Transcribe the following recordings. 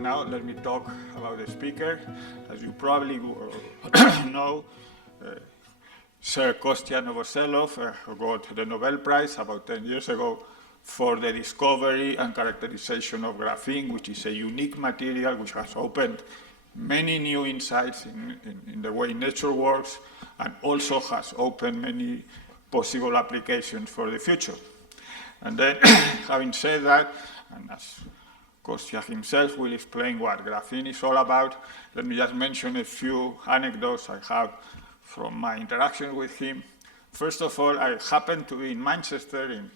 now let me talk about the speaker. As you probably know, Sir Kostya Novoselov got the Nobel Prize about 10 years ago for the discovery and characterization of graphene, which is a unique material which has opened many new insights in the way nature works, and also has opened many possible applications for the future. And then, having said that, and as Kostya himself will explain what graphene is all about, let me just mention a few anecdotes I have from my interaction with him. First of all, I happened to be in Manchester in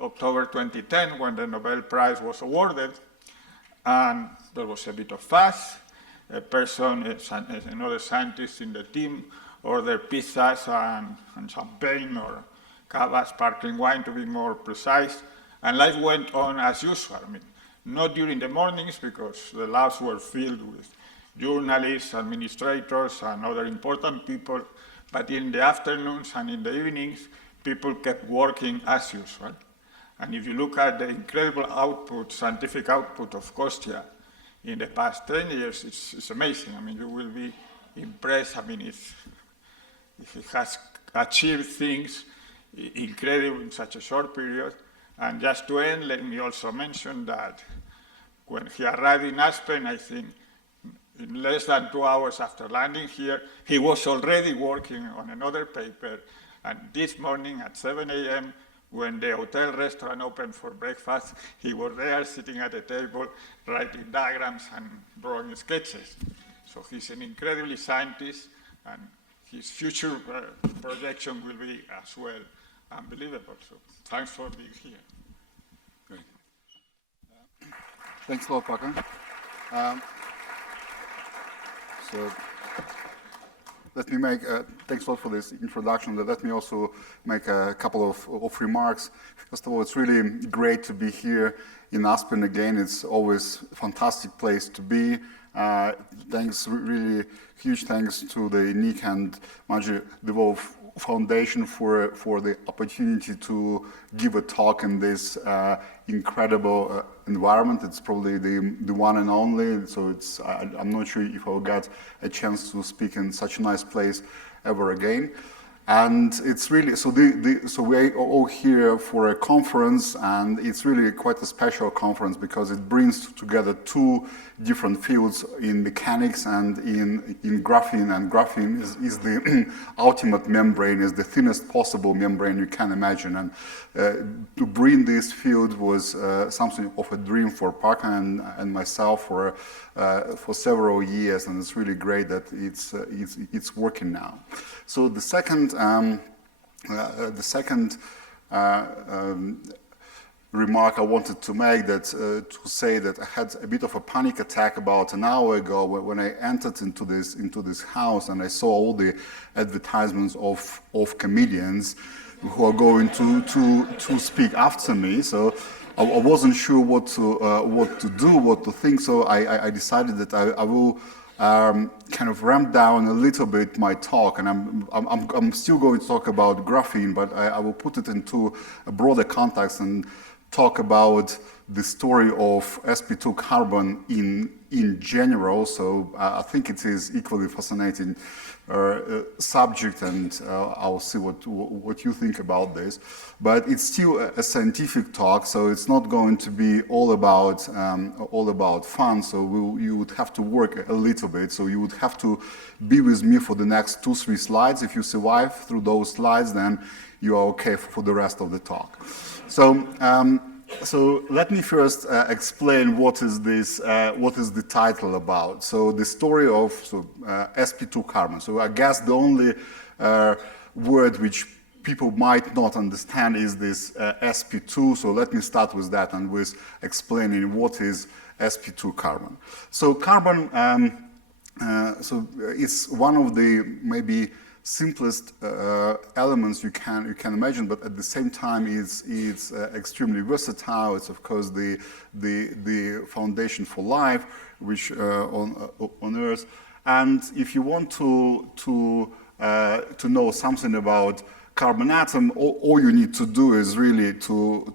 October 2010 when the Nobel Prize was awarded, and there was a bit of fuss. A person, another scientist in the team, ordered pizzas and champagne or cava, sparkling wine to be more precise, and life went on as usual. I mean, not during the mornings because the labs were filled with journalists, administrators, and other important people, but in the afternoons and in the evenings, people kept working as usual. And if you look at the incredible output, scientific output of Kostya in the past 10 years, it's amazing. I mean, you will be impressed. I mean, he has achieved things incredible in such a short period. And just to end, let me also mention that when he arrived in Aspen, I think in less than 2 hours after landing here, he was already working on another paper. And this morning at 7 a.m., when the hotel restaurant opened for breakfast, he was there sitting at the table, writing diagrams and drawing sketches. So he's an incredibly scientist, and his future projection will be as well unbelievable. So thanks for being here. Great. Thanks a lot, Paco. So let me make, thanks a lot for this introduction. Let me also make a couple of remarks. First of all, it's really great to be here in Aspen again. It's always a fantastic place to be. Thanks, really huge thanks to the Nick and Maji DeVoe Foundation for the opportunity to give a talk in this incredible environment. It's probably the one and only, so I'm not sure if I'll get a chance to speak in such a nice place ever again. And it's really, so we're all here for a conference, and it's really quite a special conference because it brings together two different fields in mechanics and in graphene. And graphene is the ultimate membrane, is the thinnest possible membrane you can imagine. And to bring this field was something of a dream for Paco and myself for several years, and it's really great that it's working now. So the second remark I wanted to make, that to say that I had a bit of a panic attack about an hour ago when I entered into this house and I saw all the advertisements of comedians who are going to speak after me. So I wasn't sure what to do, what to think. So I decided that I will kind of ramp down a little bit my talk, and I'm still going to talk about graphene, but I will put it into a broader context and talk about the story of SP2 carbon in general. So I think it is equally fascinating subject, and I'll see what you think about this. But it's still a scientific talk, so it's not going to be all about fun. So you would have to work a little bit. So you would have to be with me for the next 2-3 slides. If you survive through those slides, then you are okay for the rest of the talk. So let me first explain what is the title about. So the story of SP2 carbon. So I guess the only word which people might not understand is this SP2. So let me start with that and with explaining what is SP2 carbon. So carbon, so it's one of the maybe simplest elements you can imagine, but at the same time it's extremely versatile. It's of course the foundation for life, which on Earth. And if you want to know something about carbon atom, all you need to do is really to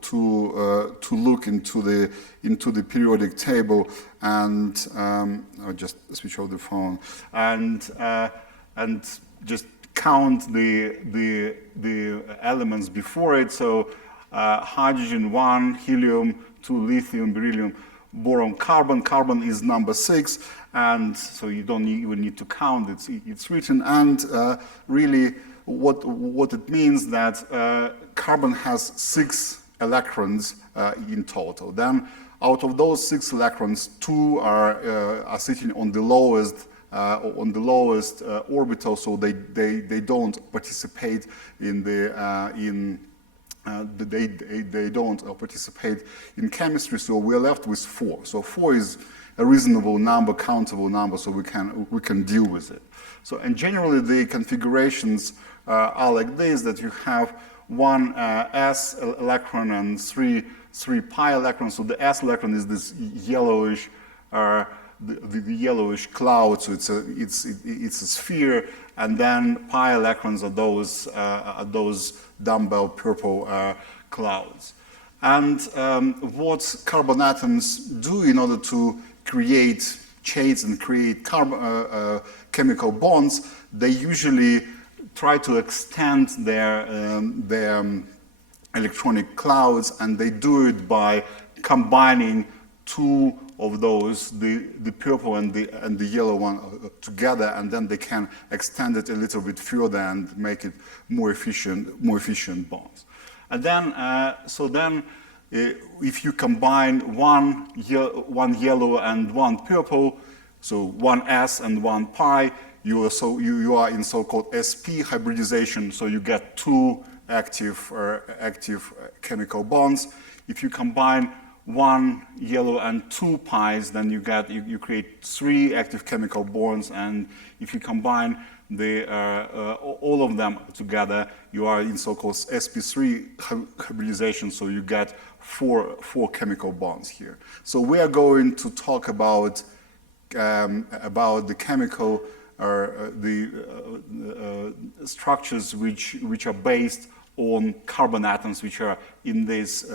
look into the periodic table, and I'll just switch off the phone, and just count the elements before it. So hydrogen 1, helium 2, lithium, beryllium, boron, carbon. Carbon is number 6, and so you don't even need to count. It's written, and really what it means that carbon has 6 electrons in total. Then out of those 6 electrons, 2 are sitting on the lowest orbital, so they don't participate in they don't participate in chemistry. So we're left with 4. So 4 is a reasonable number, countable number, so we can deal with it. So, and generally the configurations are like this: that you have 1 s electron and 3 pi electrons. So the s electron is this yellowish. The yellowish cloud, so it's a sphere, and then pi electrons are those dumbbell purple clouds. And what carbon atoms do in order to create chains and create chemical bonds, they usually try to extend their electronic clouds, and they do it by combining 2 of those, the purple and the yellow one together, and then they can extend it a little bit further and make it more efficient bonds. And then, if you combine one yellow and 1 purple, so 1 s and 1 pi, you are in so-called SP hybridization, so you get 2 active chemical bonds. If you combine 1 yellow and 2 pi's, then you create 3 active chemical bonds, and if you combine all of them together, you are in so-called SP3 hybridization, so you get 4 chemical bonds here. So we are going to talk about the chemical structures which are based on carbon atoms, which are in this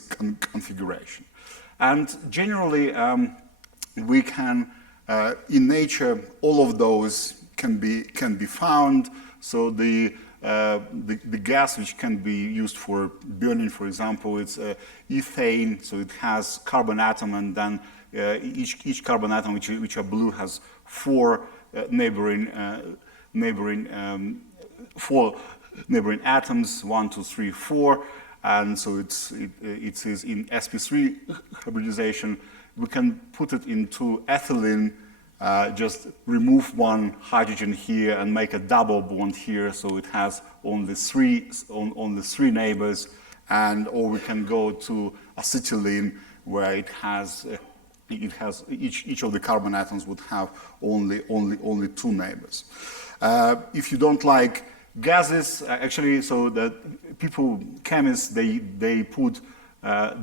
configuration. And generally, we can in nature, all of those can be found. So the gas which can be used for burning, for example, it's ethane. So it has carbon atom, and then each carbon atom, which are blue, has 4 neighboring atoms, 1, 2, 3, 4, and so it is in sp3 hybridization. We can put it into ethylene, just remove 1 hydrogen here and make a double bond here, so it has only 3 neighbors, or we can go to acetylene, where it has each of the carbon atoms would have only 2 neighbors. If you don't like gases, actually, so that chemists, they put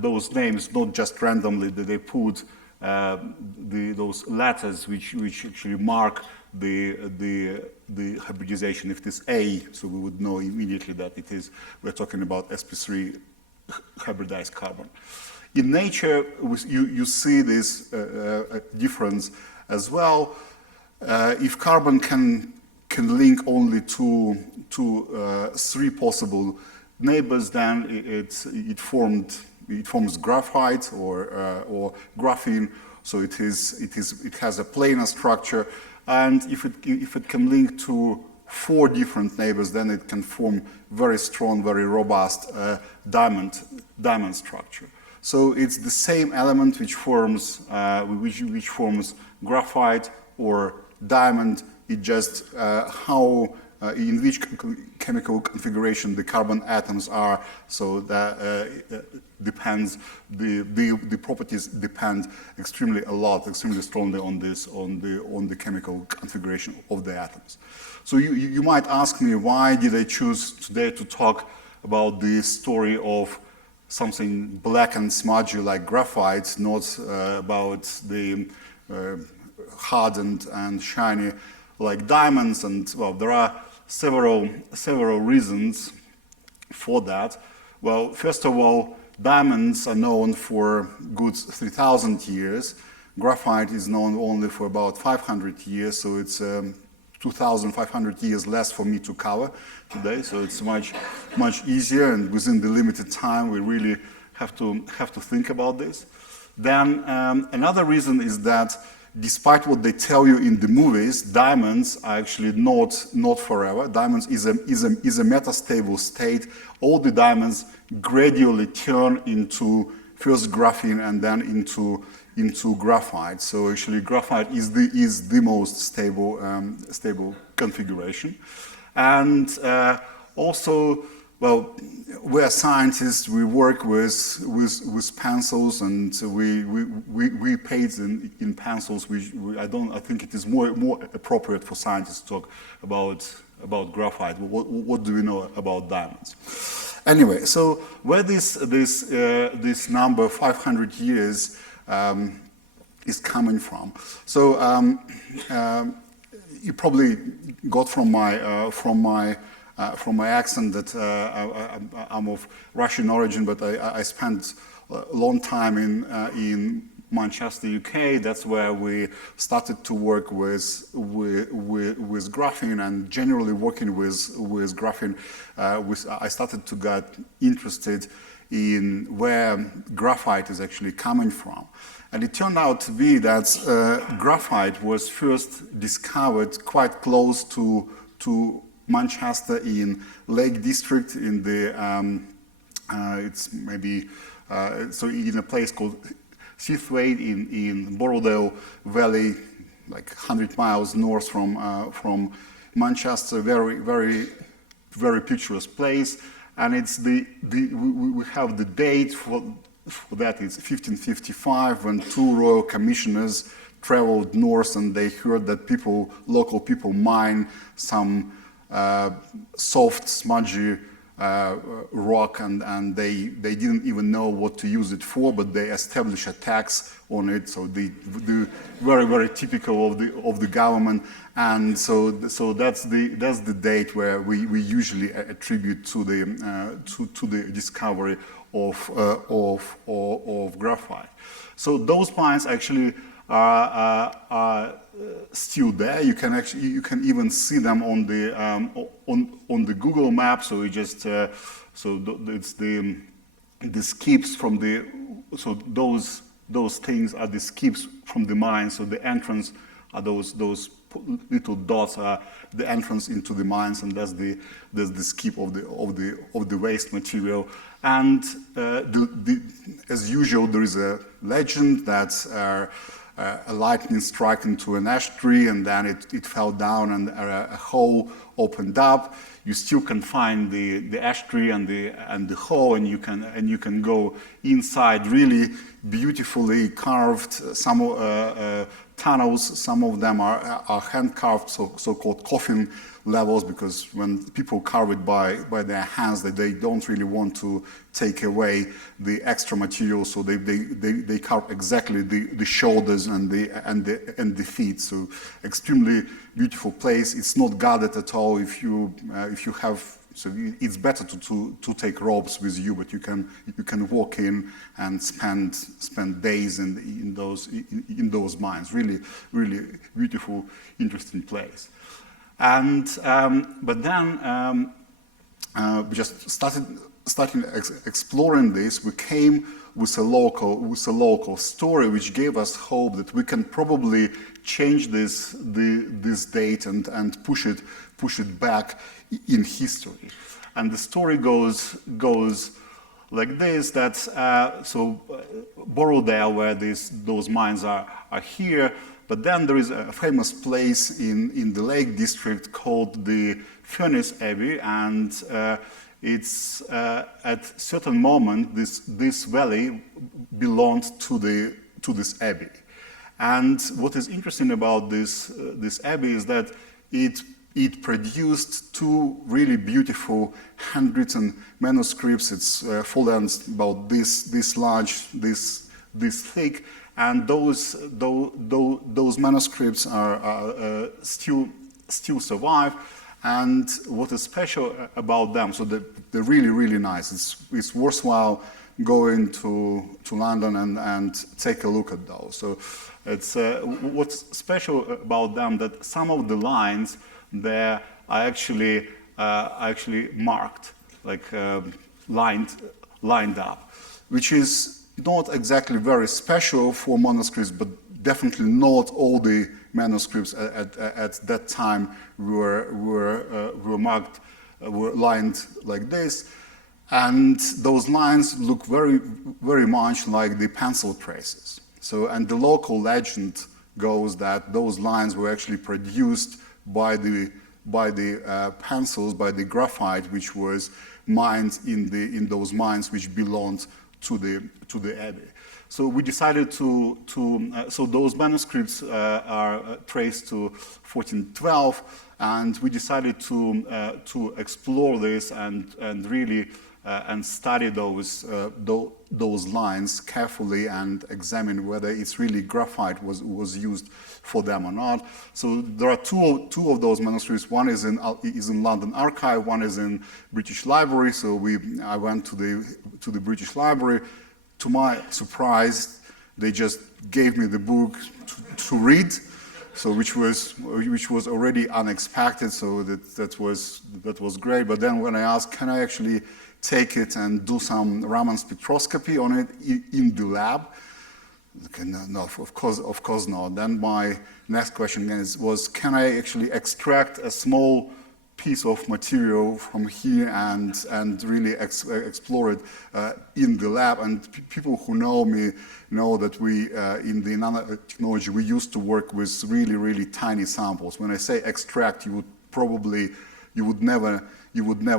those names not just randomly, they put those letters which actually mark the hybridization. If it is A, so we would know immediately that we're talking about sp3 hybridized carbon. In nature, you see this difference as well. If carbon can link only to 3 possible neighbors, then it forms graphite or graphene. So it has a planar structure, and if it can link to 4 different neighbors, then it can form very strong, very robust diamond structure. So it's the same element which forms graphite or diamond. It just in which chemical configuration the carbon atoms are. So that depends. The properties depend extremely strongly on the chemical configuration of the atoms. So you might ask me, why did I choose today to talk about the story of something black and smudgy like graphite, not about the hardened and shiny like diamonds? And well, there are several reasons for that. Well, first of all, diamonds are known for good 3,000 years. Graphite is known only for about 500 years, so it's 2,500 years less for me to cover today. So it's much easier, and within the limited time, we really have to think about this. Then another reason is that despite what they tell you in the movies, diamonds are actually not forever. Diamonds is a metastable state. All the diamonds gradually turn into first graphene and then into graphite. So actually, graphite is the most stable configuration. And also, well, we're scientists. We work with pencils, and we paint in pencils. I think it is more appropriate for scientists to talk about graphite. What do we know about diamonds? Anyway, so where this number 500 years is coming from? So you probably got from my accent that I'm of Russian origin, but I spent a long time in Manchester, UK. That's where we started to work with graphene, and generally working with graphene. I started to get interested in where graphite is actually coming from. And it turned out to be that graphite was first discovered quite close to Manchester in Lake District in the, it's maybe, so in a place called Seathwaite in Borrowdale Valley, like 100 miles north from Manchester, very picturesque place. And it's we have the date for that. It's 1555 when two royal commissioners traveled north, and they heard that local people mine some soft, smudgy rock, and they didn't even know what to use it for, but they established a tax on it. So the very typical of the government, and so that's the date where we usually attribute to the discovery of graphite. So those mines actually are still there. You can even see them on the Google map. So we just it's the skips from the, so those things are the skips from the mine. So the entrance are those little dots are the entrance into the mines, and that's the skip of the waste material. And as usual, there is a legend that a lightning struck into an ash tree, and then it fell down, and a hole opened up. You still can find the ash tree and the hole, and you can go inside. Really beautifully carved tunnels. Some of them are hand carved, so-called coffin levels, because when people carve it by their hands, they don't really want to take away the extra material, so they carve exactly the shoulders and the feet. So extremely beautiful place. It's not guarded at all. If you have, so it's better to take ropes with you, but you can walk in and spend days in those mines. Really beautiful, interesting place. And but then we just starting exploring this. We came with a local story, which gave us hope that we can probably change this date and push it back in history. And the story goes like this: that so Borrowdale, where those mines are here. But then there is a famous place in the Lake District called the Furnace Abbey, and it's at a certain moment this valley belonged to this abbey. And what is interesting about this abbey is that it produced two really beautiful handwritten manuscripts. It's full length, about this large, this thick. And those manuscripts are still survive, And what is special about them, so they're really, really nice. It's worthwhile going to London and take a look at those. So it's what's special about them that some of the lines there are actually marked, like lined up, which is not exactly very special for manuscripts, but definitely not all the manuscripts at that time were marked, were lined like this. And those lines look very, very much like the pencil traces. So, and the local legend goes that those lines were actually produced by the pencils, by the graphite, which was mined in those mines which belonged to the abbey. So we decided so those manuscripts are traced to 1412, and we decided to explore this and really and study those lines carefully and examine whether it's really graphite was used for them or not. So there are two of those manuscripts. One is in London Archive, one is in British Library. So I went to the British Library. To my surprise, they just gave me the book to read, so which was already unexpected. So that was great. But then when I asked, can I actually take it and do some Raman spectroscopy on it in the lab? Okay, no, of course not. Then my next question was, can I actually extract a small piece of material from here and really explore it in the lab? And people who know me know that we, in the nanotechnology, we used to work with really, really tiny samples. When I say extract, you would never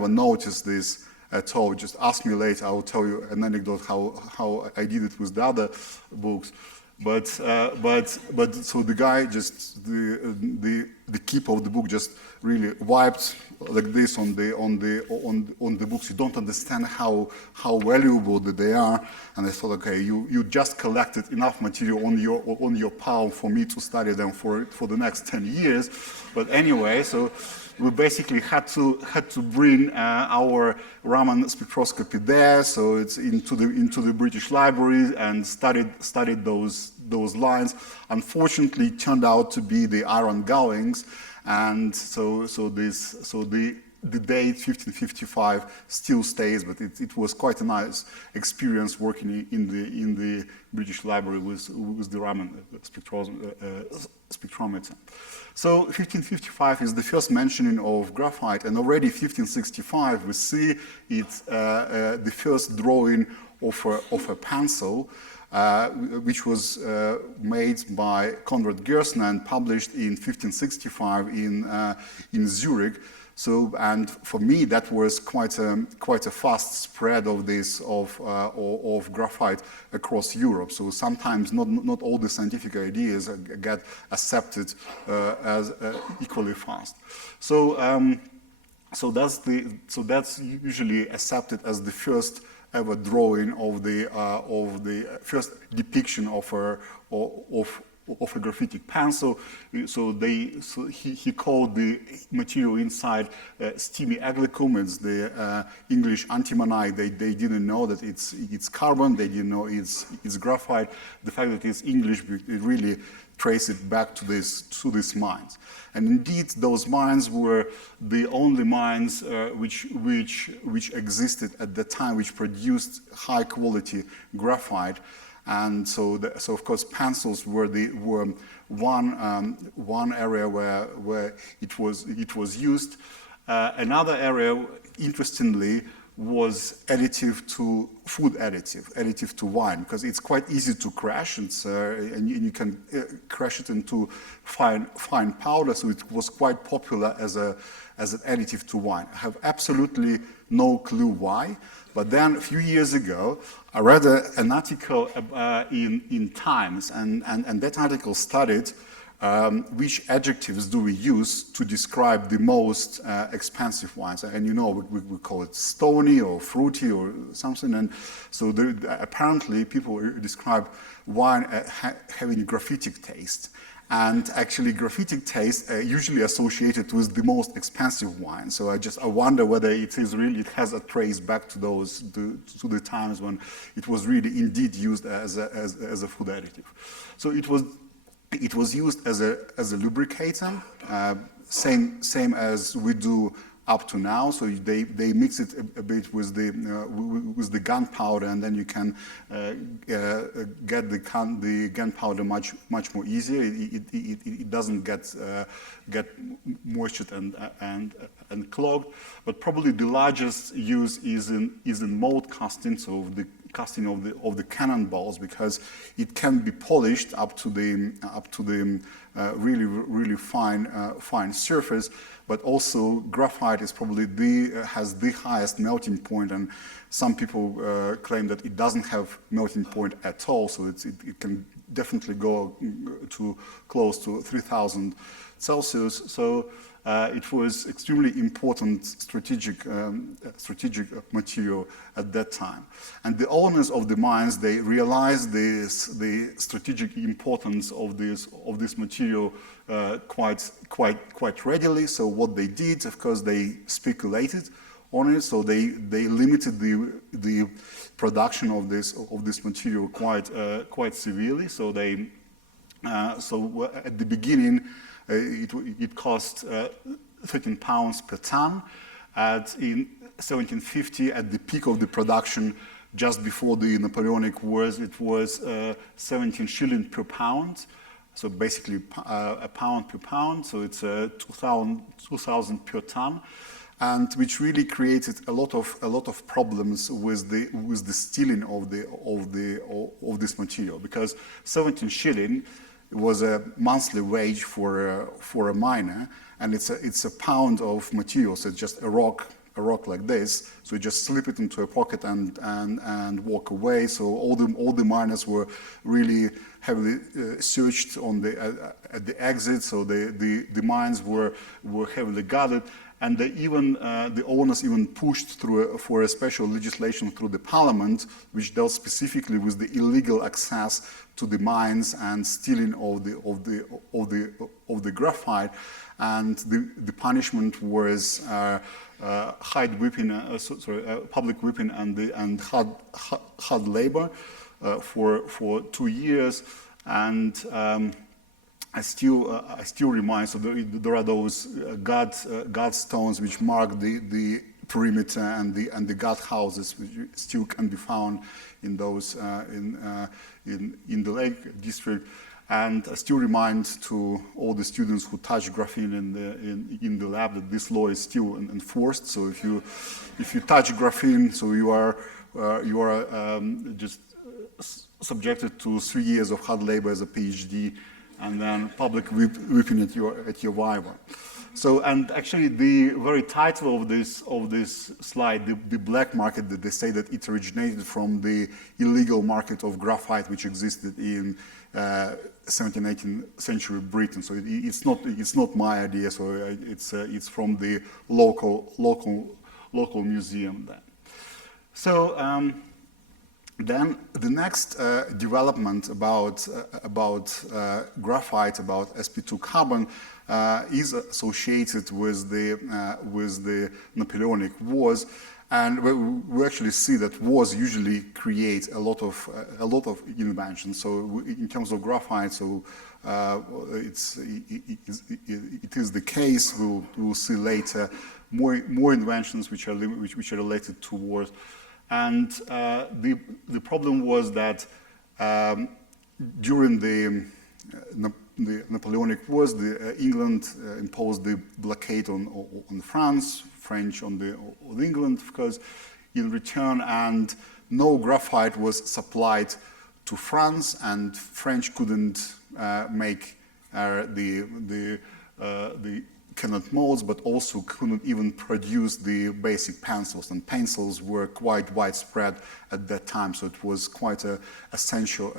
notice this at all. Just ask me later, I will tell you an anecdote how I did it with the other books. But so the guy just the keeper of the book just really wiped like this on the books. You don't understand how valuable that they are. And I thought, okay, you just collected enough material on your palm for me to study them for the next 10 years. But anyway, so we basically had to bring our Raman spectroscopy there, so it's into the British Library, and studied those lines. Unfortunately, it turned out to be the iron gallings, and so the date 1555 still stays, but it was quite a nice experience working in the British Library with the Raman spectrometer. So 1555 is the first mentioning of graphite, and already 1565 we see it's the first drawing of a pencil, which was made by Konrad Gerstner and published in 1565 in Zurich. So, and for me, that was quite a fast spread of this of graphite across Europe. So sometimes not all the scientific ideas get accepted as equally fast. So that's usually accepted as the first ever drawing of the first depiction of a graphitic pencil. So he called the material inside steamy aglycum. It's the English antimony. They didn't know that it's carbon. They didn't know it's graphite. The fact that it's English, it really trace it back to these mines. And indeed, those mines were the only mines which existed at the time, which produced high quality graphite. And so of course, pencils were one area where it was used. Another area, interestingly, was food additive to wine, because it's quite easy to crush, and you can crush it into fine powder. So it was quite popular as an additive to wine. I have absolutely no clue why. But then a few years ago, I read an article in Times, and that article studied which adjectives do we use to describe the most expensive wines. And you know, we call it stony or fruity or something. And so apparently people describe wine having a graphitic taste. And actually, graphitic taste usually associated with the most expensive wine. So I wonder whether it has a trace back to to the times when it was really indeed used as a food additive. So it was used as a lubricator, same as we do up to now. So they mix it a bit with the gunpowder, and then you can get the gunpowder much more easier. It doesn't get moisture and clogged. But probably the largest use is in mold casting, so the casting of the cannonballs, because it can be polished up to the really fine surface. But also graphite is probably has the highest melting point, and some people claim that it doesn't have melting point at all. So it can definitely go to close to 3,000 Celsius. So it was extremely important strategic material at that time. And the owners of the mines, they realized the strategic importance of this material quite readily. So what they did, of course, they speculated on it. So they limited the production of this material quite severely. So so at the beginning, it cost 13 pounds per ton. In 1750, at the peak of the production, just before the Napoleonic Wars, it was 17 shillings per pound. So basically a pound per pound. So it's 2,000 per ton, and which really created a lot of problems with the stealing of this material, because 17 shilling was a monthly wage for a miner, and it's a pound of material. So it's just a rock like this. So you just slip it into a pocket and walk away. So all the miners were really heavily searched at the exit. So the mines were heavily guarded, and the owners even pushed for a special legislation through the parliament, which dealt specifically with the illegal access to the mines and stealing of the graphite. And the punishment was hide whipping, public whipping, and hard labor for 2 years. And I still remind. So there are those guard stones which mark the perimeter and the guard houses, which still can be found in those in the Lake District. And I still remind to all the students who touch graphene in the lab that this law is still enforced. So if you touch graphene, so you are just subjected to 3 years of hard labor as a PhD, and then public whipping at your viva. So, and actually the very title of this slide, the black market, that they say that it originated from the illegal market of graphite, which existed in 17th, 18th century Britain. So it's not my idea. So it's from the local museum then. So then the next development about graphite, about SP2 carbon, is associated with the Napoleonic Wars, and we actually see that wars usually create a lot of inventions. So in terms of graphite, so it is the case. We'll see later more inventions which are related to wars. And the problem was that during the Napoleonic Wars, England imposed the blockade on France, French on England, because in return, and no graphite was supplied to France, and French couldn't make the cannot molds, but also couldn't even produce the basic pencils, and pencils were quite widespread at that time, so it was quite essential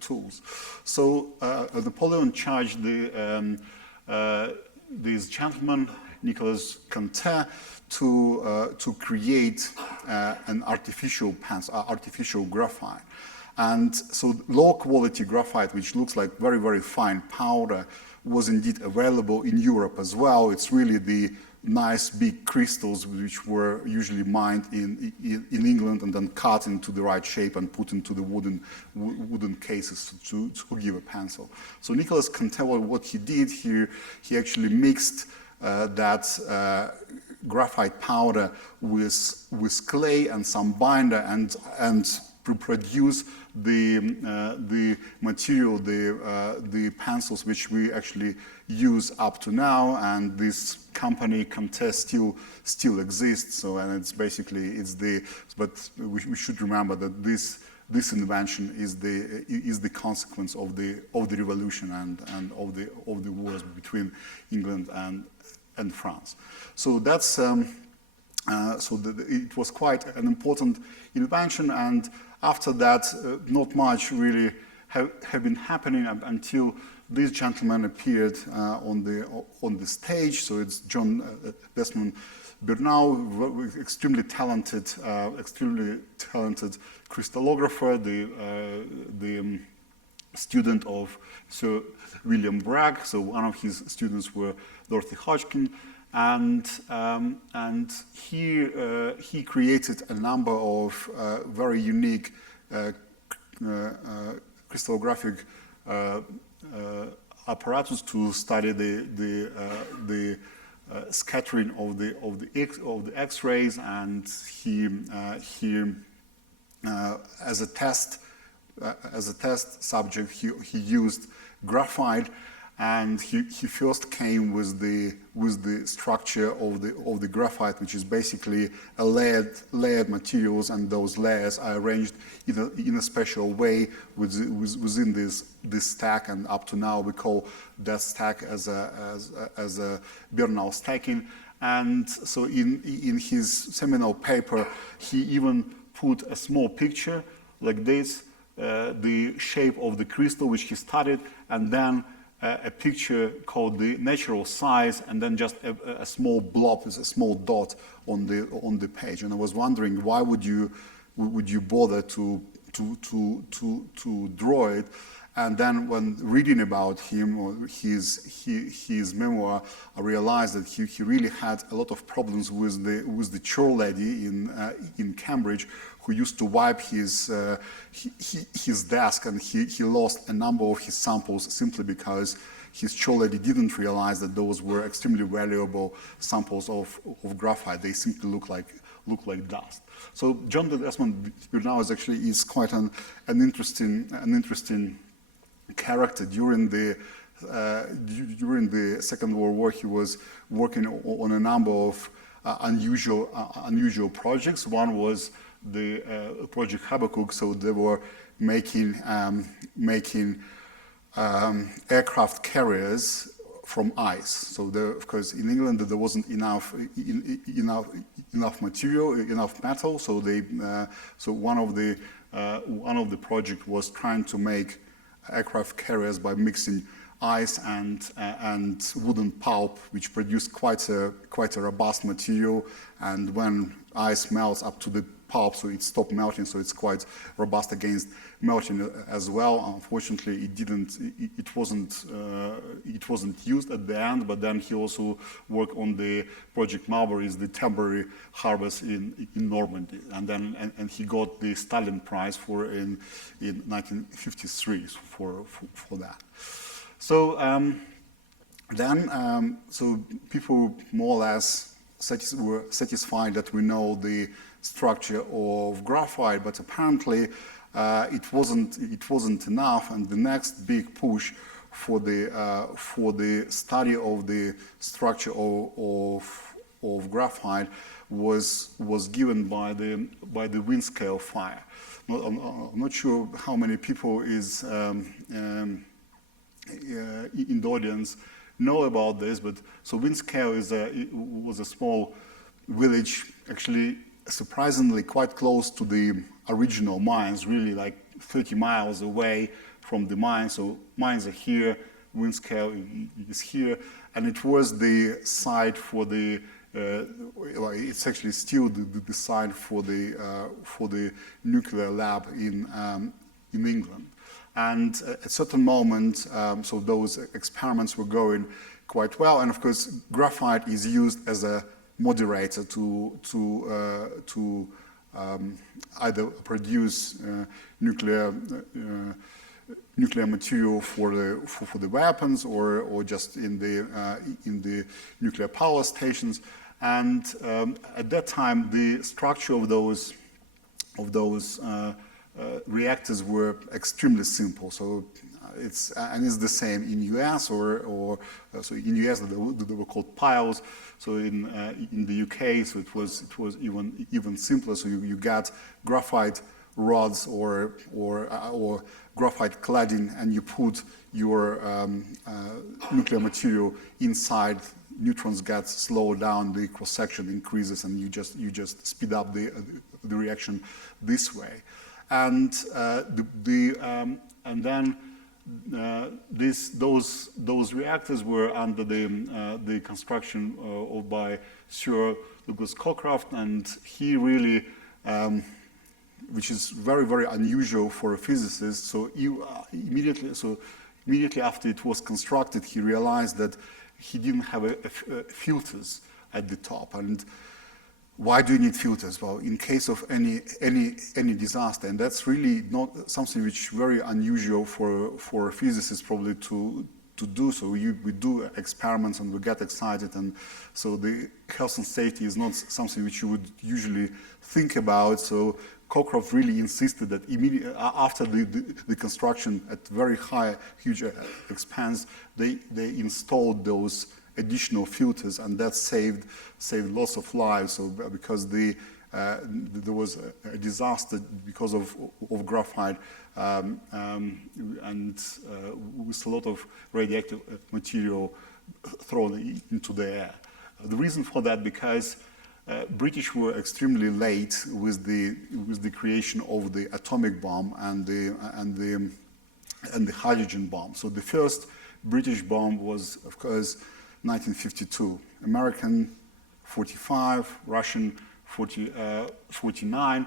tools. So Napoleon charged this gentleman, Nicolas Conté, to create an artificial graphite. And so low quality graphite, which looks like very, very fine powder, was indeed available in Europe as well. It's really the nice big crystals which were usually mined in England and then cut into the right shape and put into the wooden cases to give a pencil. So Nicholas Cantello, what he did here, he actually mixed that graphite powder with clay and some binder and produce the material, the pencils which we actually use up to now, and this company Kostya still exists. So, and it's basically but we should remember that this invention is the consequence of the revolution and of the wars between England and France. So that's it was quite an important invention, and after that, not much really have been happening until this gentleman appeared on the stage. So it's John Desmond Burnau, extremely talented crystallographer, the student of Sir William Bragg. So one of his students were Dorothy Hodgkin. And he created a number of very unique crystallographic apparatus to study the scattering of the X-rays, and he as a test subject he used graphite. And he first came with the structure of the graphite, which is basically a layered materials, and those layers are arranged in a special way within this stack. And up to now, we call that stack as a Burnau stacking. And so in his seminal paper, he even put a small picture like this, the shape of the crystal which he studied, and then a picture called the natural size, and then just a small blob, a small dot on the page. And I was wondering, why would you bother to draw it? And then when reading about him or his memoir, I realized that he really had a lot of problems with the chore lady in Cambridge, who used to wipe his desk, and he lost a number of his samples simply because his chore lady didn't realize that those were extremely valuable samples of graphite. They simply look like dust. So John Desmond Burnau is quite an interesting character. During the Second World War, he was working on a number of unusual projects. One was the Project Habakkuk. So they were making aircraft carriers from ice. So of course, in England there wasn't enough material, enough metal. So so one of the project was trying to make aircraft carriers by mixing ice and wooden pulp, which produced quite a robust material. And when ice melts up to the pulp, so it stopped melting, so it's quite robust against melting as well. Unfortunately, it wasn't used at the end. But then he also worked on the Project Mulberries, the temporary harbors in Normandy, and he got the Stalin Prize in 1953 for that. So so people more or less were satisfied that we know the structure of graphite, but apparently it wasn't enough. And the next big push for the study of the structure of graphite was given by the Windscale Fire. I'm not sure how many people in the audience know about this, but so Windscale was a small village, actually surprisingly quite close to the original mines, really like 30 miles away from the mines. So mines are here, Windscale is here, and it was the site for the it's actually still the site for the nuclear lab in England. And at a certain moment, so those experiments were going quite well. And of course, graphite is used as a moderator to either produce nuclear material for the weapons, or just in the nuclear power stations. And at that time, the structure of those reactors were extremely simple. So it's the same in US, so in US they were called piles. So in the UK, so it was even simpler. So you got graphite rods or graphite cladding, and you put your nuclear material inside. Neutrons get slowed down, the cross section increases, and you just speed up the reaction this way. And then those reactors were under the construction by Sir Douglas Cockcroft, and he really, which is very, very unusual for a physicist. So immediately after it was constructed, he realized that he didn't have filters at the top. And why do you need filters? Well, in case of any disaster, and that's really not something which is very unusual for a physicist probably to do. So we do experiments and we get excited, and so the health and safety is not something which you would usually think about. So Cockcroft really insisted that immediately after the construction at very huge expense, they installed those additional filters, and that saved lots of lives. So because there was a disaster because of graphite, and with a lot of radioactive material thrown into the air. The reason for that, because British were extremely late with the creation of the atomic bomb and the hydrogen bomb. So the first British bomb was, of course, 1952. American 45, Russian 49,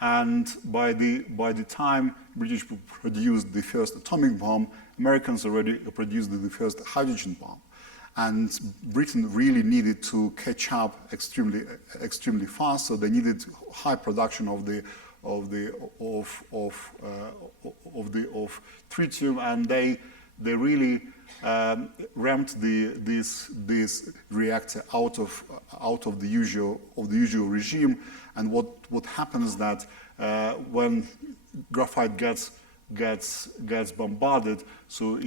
and by the time British produced the first atomic bomb, Americans already produced the first hydrogen bomb. And Britain really needed to catch up extremely fast, so they needed high production of tritium, and they really ramped this reactor out of the usual regime. And what happens that when graphite gets bombarded, so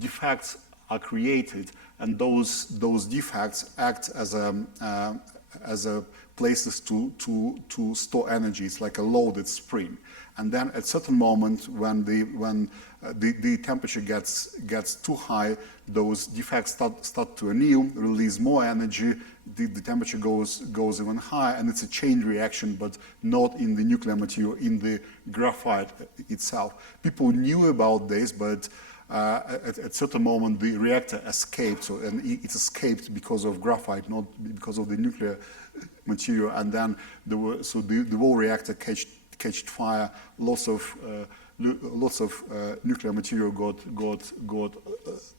defects are created, and those defects act as a places to store energy. It's like a loaded spring. And then at a certain moment, when the temperature gets too high, those defects start to anneal, release more energy. The temperature goes even higher, and it's a chain reaction, but not in the nuclear material, in the graphite itself. People knew about this, but at a certain moment, the reactor escaped, and it escaped because of graphite, not because of the nuclear material. And then the whole reactor catched fire. Lots of nuclear material got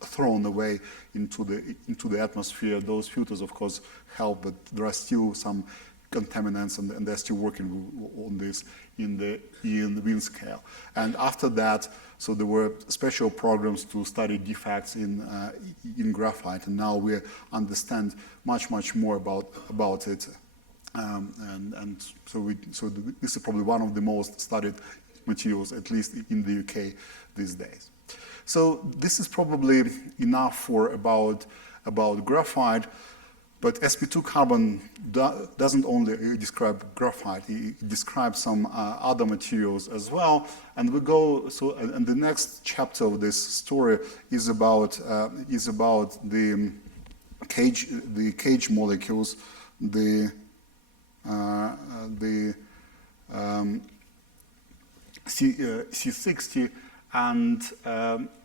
thrown away into the atmosphere. Those filters, of course, help, but there are still some contaminants, and they're still working on this in the Windscale. And after that, so there were special programs to study defects in graphite, and now we understand much more about it. And so this is probably one of the most studied materials, at least in the UK these days. So this is probably enough for about graphite. But SP2 carbon doesn't only describe graphite; it describes some other materials as well. And we go and the next chapter of this story is about the cage molecules, the C60. And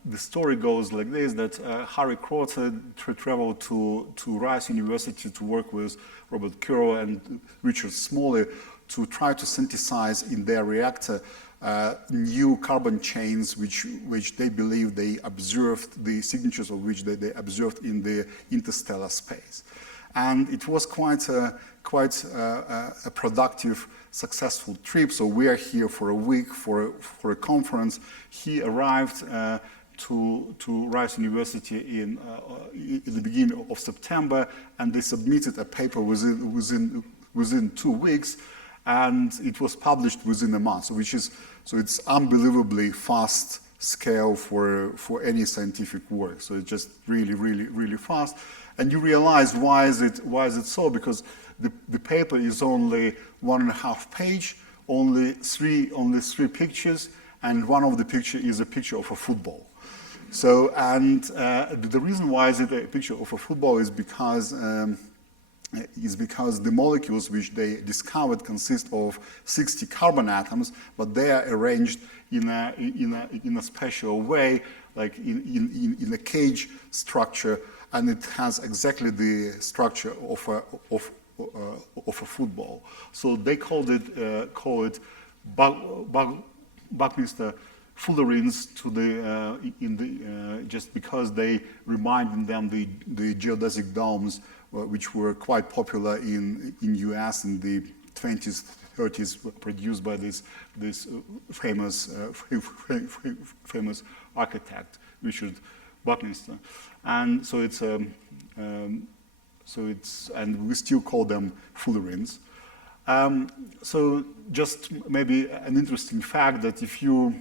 the story goes like this, that Harry Crotter traveled to Rice University to work with Robert Currow and Richard Smalley to try to synthesize in their reactor new carbon chains which they believe they observed, the signatures of which they observed in the interstellar space. And it was quite a productive, successful trip. So we are here for a week for a conference. He arrived to Rice University in the beginning of September, and they submitted a paper within 2 weeks, and it was published within a month, so it's unbelievably fast scale for any scientific work. So it's just really fast. And you realize why is it so? Because the paper is only 1.5 page, only three pictures, and one of the pictures is a picture of a football. So, and the reason why is it a picture of a football is because the molecules which they discovered consist of 60 carbon atoms, but they are arranged in a special way, like in a cage structure, and it has exactly the structure of a football. So they call it Buckminster fullerenes just because they remind them the geodesic domes, which were quite popular in US in the 20s, 30s, produced by this famous architect Richard Buckminster, and so and we still call them fullerenes. So just maybe an interesting fact that if you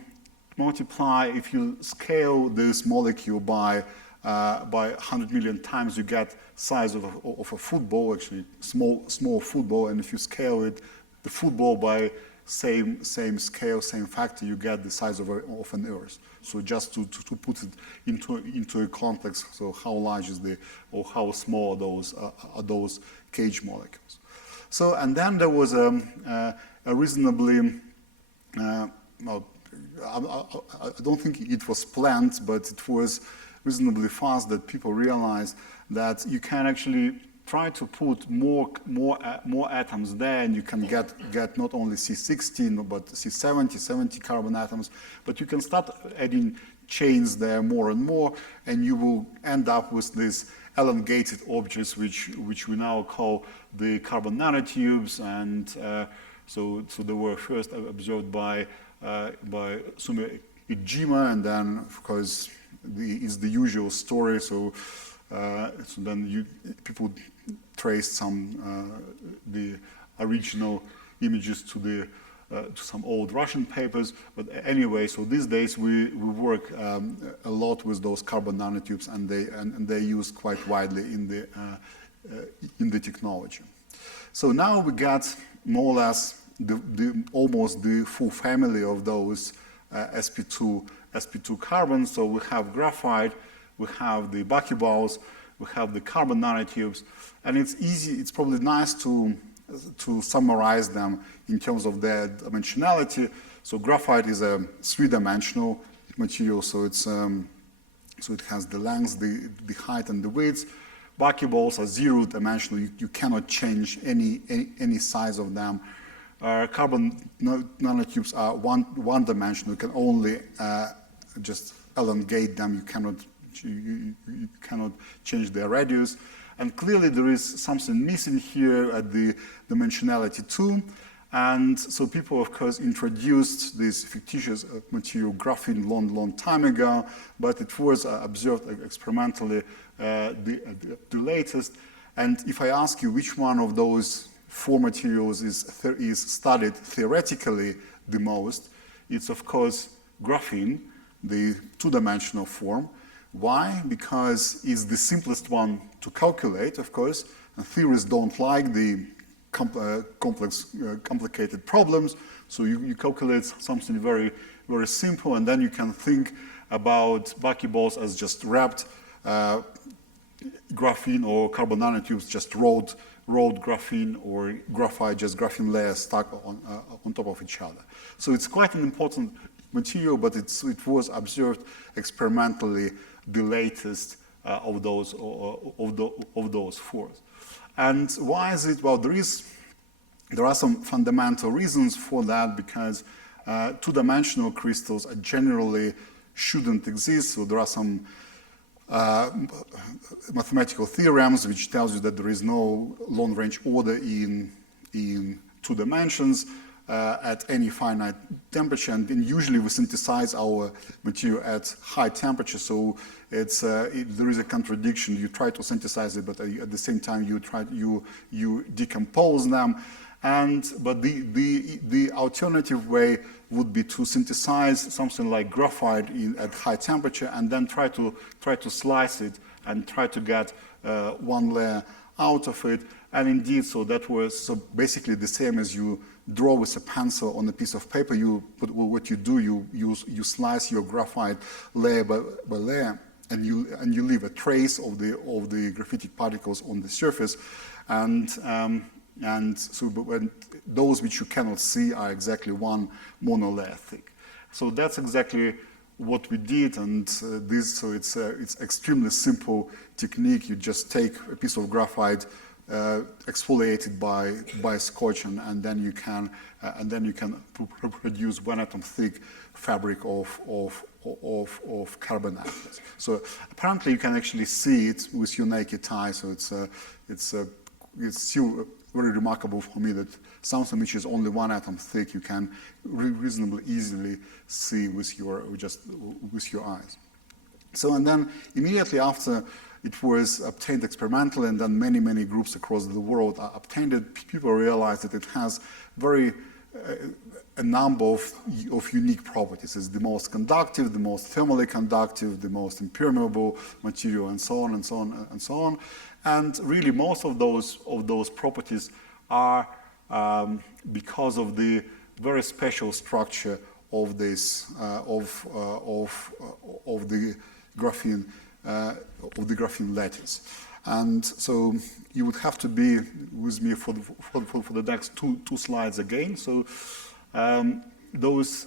scale this molecule by 100 million times, you get size of a football, actually small football, and if you scale the football by same scale, same factor, you get the size of an Earth. So just to put it into a context, so how large is or how small are those cage molecules. So, and then there was a reasonably, well, I don't think it was planned, but it was reasonably fast that people realized that you can actually try to put more atoms there, and you can get not only C60 but C70, 70 carbon atoms, but you can start adding chains there more and more, and you will end up with these elongated objects, which we now call the carbon nanotubes, and so they were first observed by Sumi Ijima, and then of course it's the usual story. So then people traced the original images to some old Russian papers. But anyway, so these days we work a lot with those carbon nanotubes, and they're used quite widely in the technology. So now we got more or less almost the full family of those SP2 carbons. So we have graphite, we have the buckyballs, we have the carbon nanotubes, and it's probably nice to summarize them in terms of their dimensionality. So graphite is a three-dimensional material, so it has the length, the height, and the width. Buckyballs are zero-dimensional. You cannot change any size of them. Carbon nanotubes are one-dimensional. You can only just elongate them. You cannot change their radius. And clearly there is something missing here at the dimensionality 2. And so people, of course, introduced this fictitious material graphene long time ago, but it was observed experimentally the latest. And if I ask you which one of those 4 materials is studied theoretically the most, it's of course graphene, the 2-dimensional form. Why? Because it's the simplest one to calculate, of course, and theorists don't like the complicated problems, so you calculate something very, very simple, and then you can think about buckyballs as just wrapped graphene, or carbon nanotubes just rolled graphene, or graphite, just graphene layers stuck on top of each other. So it's quite an important material, but it was observed experimentally the latest of those 4. And why is it? Well, there are some fundamental reasons for that, because two-dimensional crystals generally shouldn't exist. So there are some mathematical theorems which tells you that there is no long-range order in 2 dimensions at any finite temperature, and then usually we synthesize our material at high temperature, so there is a contradiction. You try to synthesize it, but at the same time you decompose them. But the alternative way would be to synthesize something like graphite at high temperature and then try to slice it and try to get one layer out of it. And indeed, so that was basically the same as you draw with a pencil on a piece of paper. What you do, you slice your graphite layer by layer, and you leave a trace of the graphitic particles on the surface. And so when those which you cannot see are exactly one monolayer thick. So that's exactly what we did, and so it's extremely simple technique. You just take a piece of graphite, exfoliated by scotch, and then you can produce 1 atom thick fabric of carbon atoms. So apparently you can actually see it with your naked eye. So it's still very remarkable for me that something which is only 1 atom thick you can reasonably easily see with your eyes. So, and then immediately after it was obtained experimentally, and then many groups across the world obtained it, people realized that it has a number of unique properties. It's the most conductive, the most thermally conductive, the most impermeable material, and so on and so on and so on. And really, most of those properties are because of the very special structure of this of the graphene lattice. And so you would have to be with me for the next two slides again. So this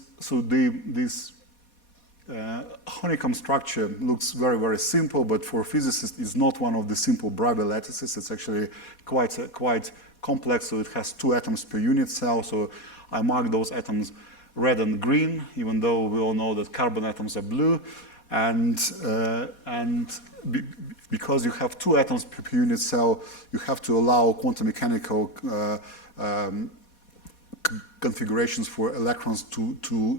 honeycomb structure looks very simple, but for physicists it's not one of the simple Brabant lattices. It's actually quite complex. So it has 2 atoms per unit cell. So I mark those atoms red and green, even though we all know that carbon atoms are blue. And because you have 2 atoms per unit cell, you have to allow quantum mechanical configurations for electrons to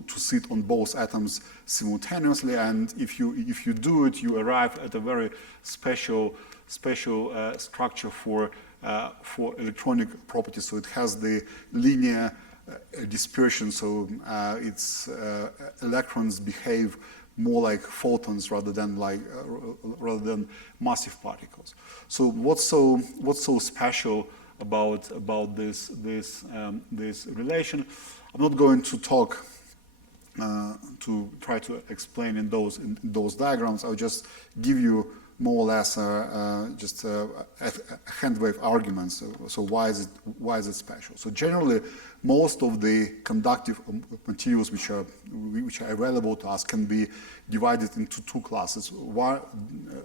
sit on both atoms simultaneously. And if you do it, you arrive at a very special structure for electronic properties. So it has the linear dispersion. So its electrons behave more like photons rather than massive particles. So what's so special about this relation? I'm not going to talk to try to explain in those diagrams. I'll just give you more or less just a hand wave argument. So why is it special? So generally, most of the conductive materials which are available to us can be divided into 2 classes.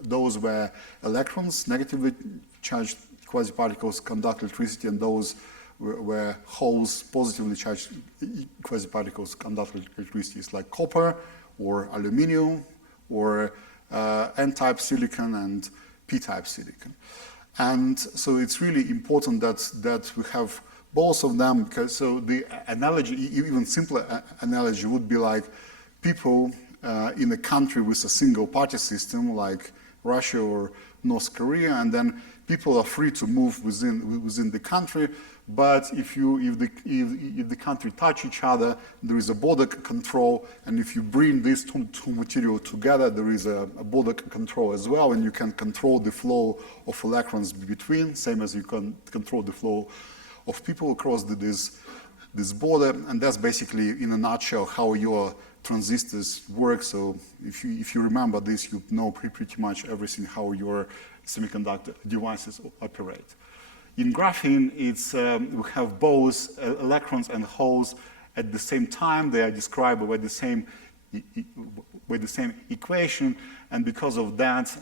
Those where electrons, negatively charged quasiparticles, conduct electricity, and those where holes, positively charged quasiparticles, conduct electricity, like copper or aluminium or N-type silicon and P-type silicon. And so it's really important that we have both of them, because so the analogy, even simpler analogy, would be like people in a country with a single party system like Russia or North Korea, and then people are free to move within the country. But if the country touch each other, there is a border control, and if you bring these two materials together, there is a border control as well, and you can control the flow of electrons between, same as you can control the flow of people across this border. And that's basically, in a nutshell, how your transistors work. So if you remember this, you know pretty much everything how your semiconductor devices operate. In graphene, we have both electrons and holes at the same time. They are described by the same equation, and because of that,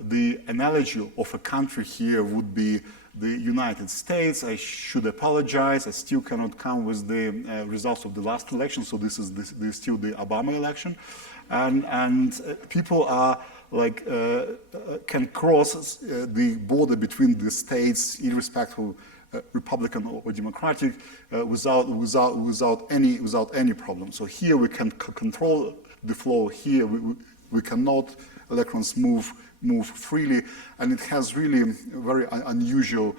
the analogy of a country here would be the United States. I should apologize. I still cannot come with the results of the last election, so this is still the Obama election. And people are like, can cross the border between the states, irrespective of Republican or Democratic, without any problem. So here we can control the flow. Here we cannot electrons move freely, and it has really very unusual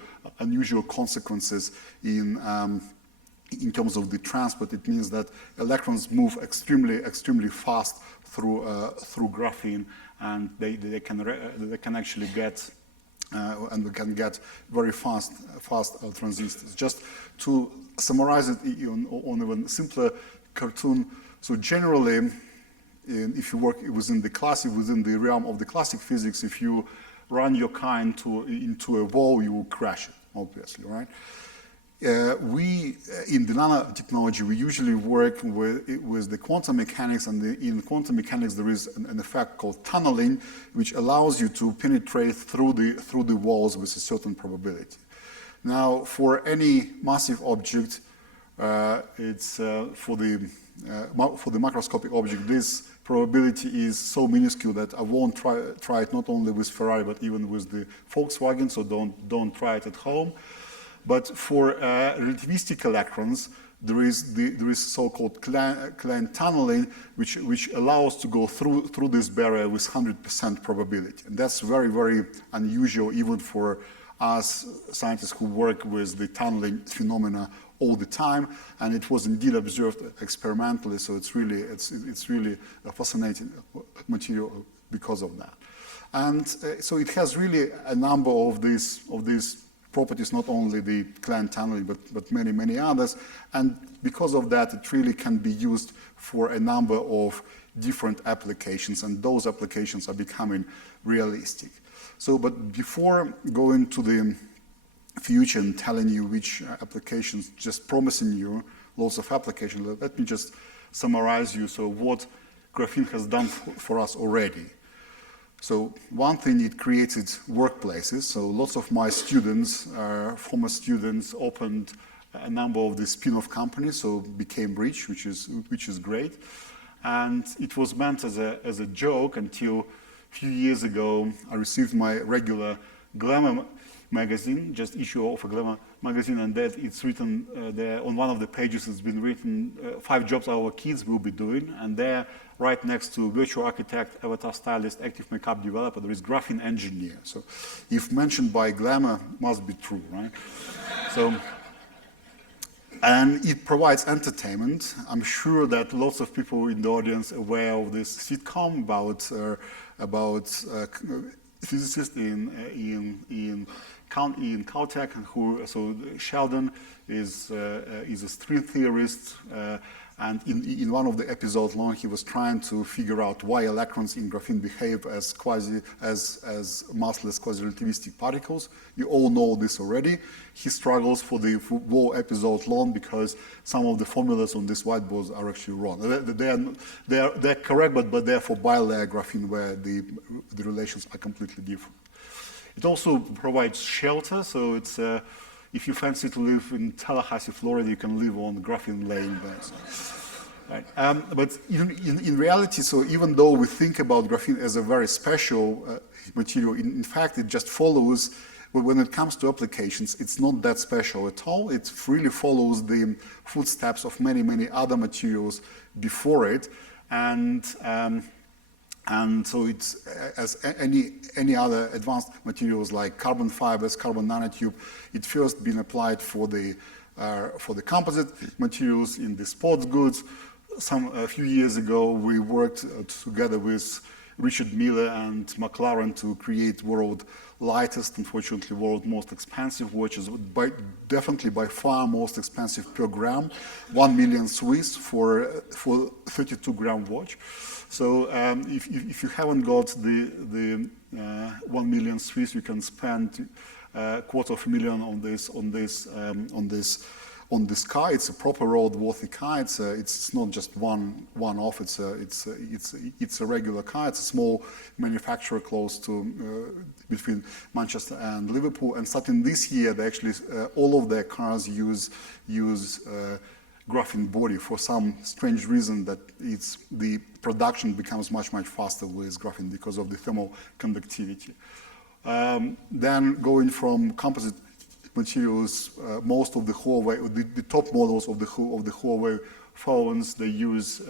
consequences in terms of the transport. It means that electrons move extremely fast through graphene, and they can actually get and we can get very fast transistors. Just to summarize it on even simpler cartoon. So generally, if you work within the realm of the classic physics, if you run your car into a wall, you will crash it, obviously, right? We, in the nanotechnology, we usually work with the quantum mechanics, and in quantum mechanics there is an effect called tunneling, which allows you to penetrate through the walls with a certain probability. Now, for any massive object, it's for the macroscopic object, this probability is so minuscule that I won't try it not only with Ferrari but even with the Volkswagen. So don't try it at home. But for relativistic electrons, there is so-called Klein tunneling, which allows to go through this barrier with 100% probability, and that's very unusual even for us scientists who work with the tunneling phenomena all the time, and it was indeed observed experimentally. So it's really a fascinating material because of that, and so it has really a number of these properties, not only the Klein tunneling, but many others. And because of that, it really can be used for a number of different applications, and those applications are becoming realistic. So, but before going to the future and telling you which applications, just promising you lots of applications, let me just summarize you. So what graphene has done for us already. So one thing, it created workplaces. So lots of my students, former students, opened a number of the spin-off companies, so became rich, which is great. And it was meant as a joke until a few years ago. I received my regular Glamour magazine, just issue of a Glamour magazine, and that it's written there on one of the pages. It's been written 5 jobs our kids will be doing, and there, right next to virtual architect, avatar stylist, active makeup developer, there is graphene engineer. So, if mentioned by Glamour, must be true, right? So, and it provides entertainment. I'm sure that lots of people in the audience are aware of this sitcom about physicist in Caltech, so Sheldon is a string theorist, and in one of the episodes long, he was trying to figure out why electrons in graphene behave as massless quasi-relativistic particles. You all know this already. He struggles for the whole episode long because some of the formulas on this whiteboard are actually wrong. They're correct, but they're for bilayer graphene, where the relations are completely different. It also provides shelter, so it's if you fancy to live in Tallahassee, Florida, you can live on graphene laying beds. Right. But in reality, so even though we think about graphene as a very special material, in fact, it just follows, when it comes to applications, it's not that special at all. It really follows the footsteps of many other materials before it. And so it's, as any other advanced materials like carbon fibers, carbon nanotube, it first been applied for the composite materials in the sports goods. A few years ago, we worked together with Richard Miller and McLaren to create world lightest, unfortunately world most expensive watches, definitely by far most expensive per gram, 1 million Swiss for 32-gram watch. So if you haven't got the 1 million Swiss, you can spend $250,000 on this on this car. It's a proper roadworthy car. It's not just one-off. It's a regular car. It's a small manufacturer close to between Manchester and Liverpool. And starting this year, they actually all of their cars use graphene body for some strange reason that the production becomes much faster with graphene because of the thermal conductivity. Then going from composite materials, most of the Huawei, the top models of the Huawei phones, they use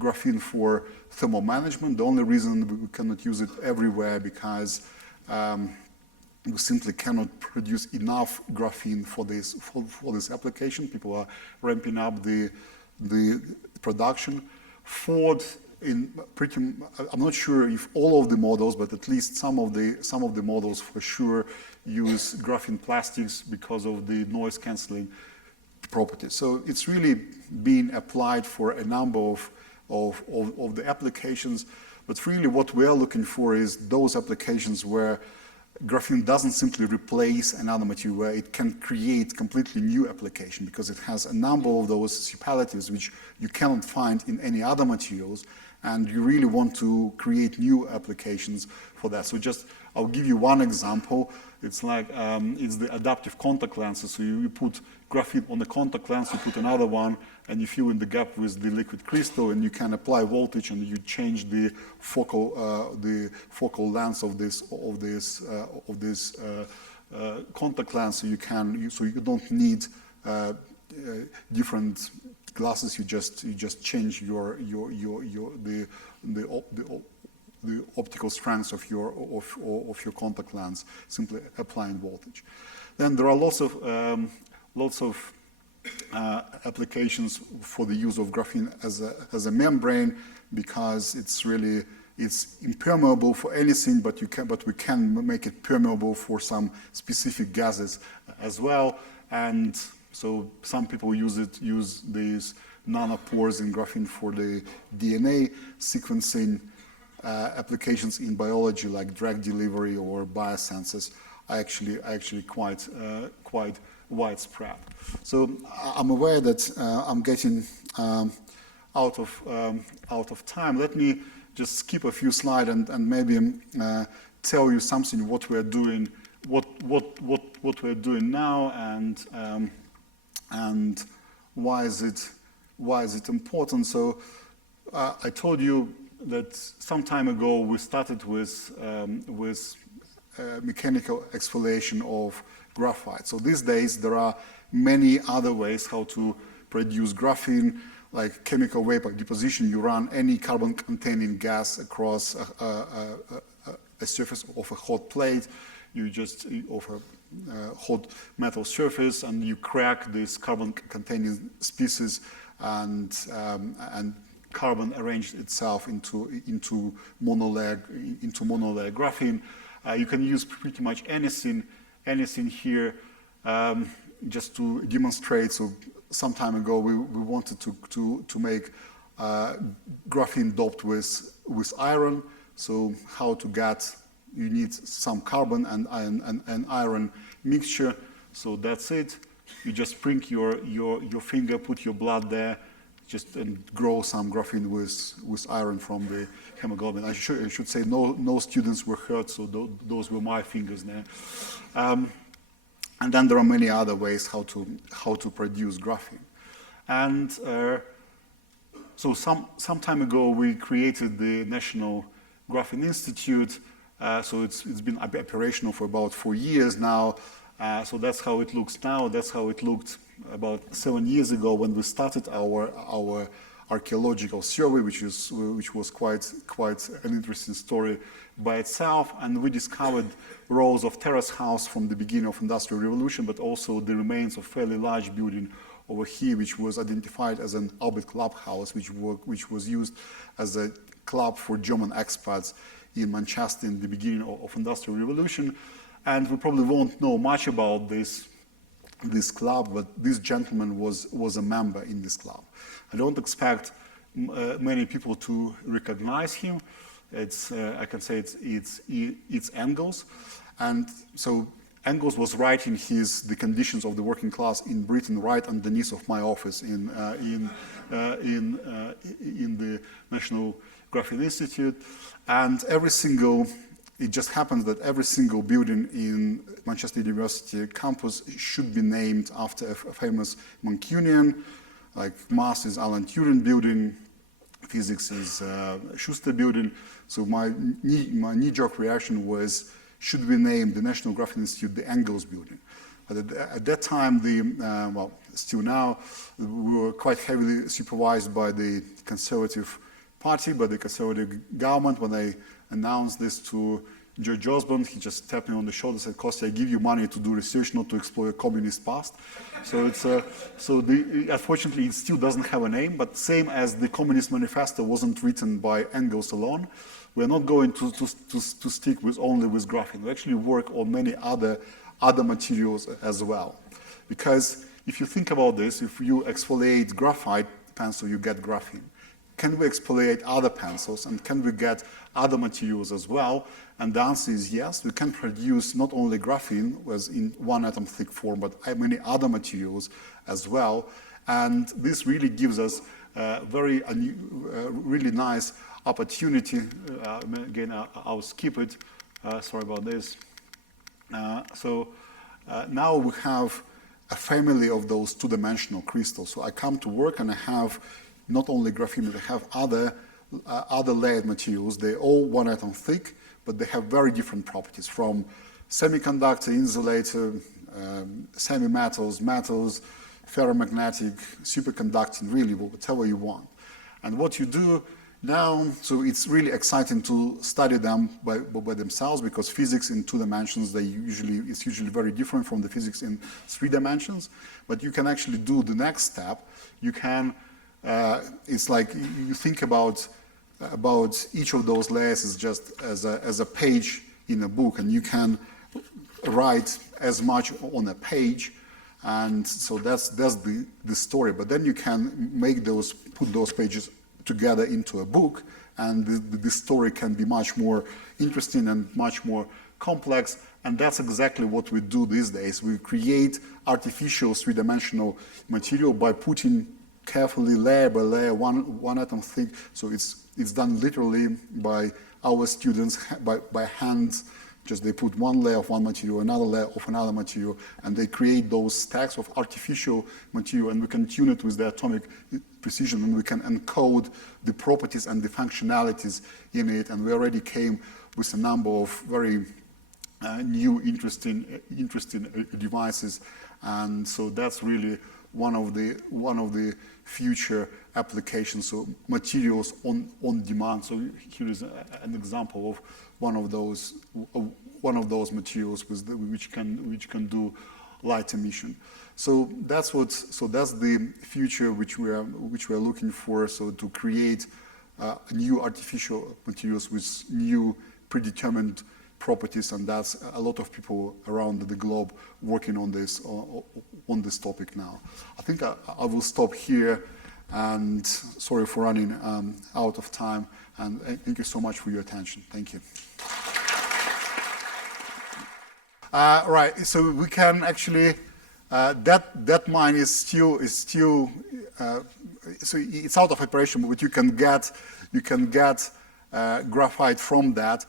graphene for thermal management. The only reason we cannot use it everywhere because we simply cannot produce enough graphene for this application. People are ramping up the production. Ford, I'm not sure if all of the models, but at least some of the models for sure use graphene plastics because of the noise cancelling properties. So it's really being applied for a number of the applications. But really, what we are looking for is those applications where graphene doesn't simply replace another material, where it can create completely new application because it has a number of those superlatives which you cannot find in any other materials, and you really want to create new applications for that. So I'll give you one example. It's like, it's the adaptive contact lenses. So you put graphene on the contact lens, you put another one, and you fill in the gap with the liquid crystal, and you can apply voltage, and you change the focal length of this contact lens. So you don't need different glasses. You just change the optical strength of your contact lens, simply applying voltage. Then there are lots of applications for the use of graphene as a membrane, because it's impermeable for anything, but we can make it permeable for some specific gases as well. And so some people use these nanopores in graphene for the DNA sequencing. Applications in biology like drug delivery or biosensors are actually quite widespread. So I'm aware that I'm getting out of time. Let me just skip a few slides and maybe tell you something what we're doing, what we're doing now, and why is it important. So I told you that some time ago we started with mechanical exfoliation of graphite. So these days there are many other ways how to produce graphene, like chemical vapor deposition. You run any carbon-containing gas across a surface of a hot plate. You just offer a hot metal surface, and you crack this carbon-containing species, and carbon arranged itself into monolayer graphene. You can use pretty much anything here. Just to demonstrate, so some time ago we wanted to make graphene doped with iron. So how to get? You need some carbon and iron mixture. So that's it. You just prick your finger, put your blood there, and grow some graphene with iron from the hemoglobin. I should say no students were hurt, so those were my fingers there. And then there are many other ways how to produce graphene. And so some time ago we created the National Graphene Institute. So it's been operational for about 4 years now. So that's how it looks now. That's how it looked about 7 years ago when we started our archaeological survey, which was quite an interesting story by itself. And we discovered rows of terrace house from the beginning of Industrial Revolution, but also the remains of fairly large building over here, which was identified as an Albert Club house, which was used as a club for German expats in Manchester in the beginning of Industrial Revolution. And we probably won't know much about this club, but this gentleman was a member in this club. I don't expect many people to recognize him. I can say it's Engels. And so Engels was writing the conditions of the working class in Britain right underneath of my office in the National Graphene Institute, and it just happens that every single building in Manchester University campus should be named after a famous Mancunian, like Maths is Alan Turing building, physics is Schuster building. So my knee-jerk reaction was, should we name the National Graphene Institute the Engels building? But at that time, well, still now, we were quite heavily supervised by the Conservative Party, by the Conservative government. When I announced this to George Osborne, he just tapped me on the shoulder and said, Kostya, I give you money to do research, not to explore a communist past. So unfortunately, it still doesn't have a name, but same as the Communist Manifesto wasn't written by Engels alone, we're not going to stick only with graphene. We actually work on many other materials as well. Because if you think about this, if you exfoliate graphite pencil, you get graphene. Can we exfoliate other pencils, and can we get other materials as well? And the answer is yes. We can produce not only graphene, as in one atom thick form, but many other materials as well. And this really gives us a really nice opportunity. Again, I'll skip it. Sorry about this. Now we have a family of those two-dimensional crystals. So I come to work and I have not only graphene, but I have other layered materials. They're all one atom thick, but they have very different properties, from semiconductor, insulator, semi-metals, metals, ferromagnetic, superconducting, really whatever you want. And what you do now, so it's really exciting to study them by themselves, because physics in 2 dimensions, it's usually very different from the physics in 3 dimensions. But you can actually do the next step. You can, it's like you think about each of those layers is just as a page in a book, and you can write as much on a page. And so that's the story. But then you can put those pages together into a book, and the story can be much more interesting and much more complex. And that's exactly what we do these days. We create artificial 3-dimensional material by putting carefully layer by layer, one atom thick. So it's done literally by our students, by hands. Just they put one layer of one material, another layer of another material, and they create those stacks of artificial material, and we can tune it with the atomic precision, and we can encode the properties and the functionalities in it. And we already came with a number of very new, interesting devices. And so that's really one of the future applications. So materials on demand. So here is an example of one of those materials which can do light emission. So that's the future which we are looking for. So to create new artificial materials with new predetermined properties, and that's a lot of people around the globe working on this topic now. I think I will stop here, and sorry for running out of time, and thank you so much for your attention. Thank you. Right, so we can actually, that mine is still so it's out of operation, but you can get graphite from that.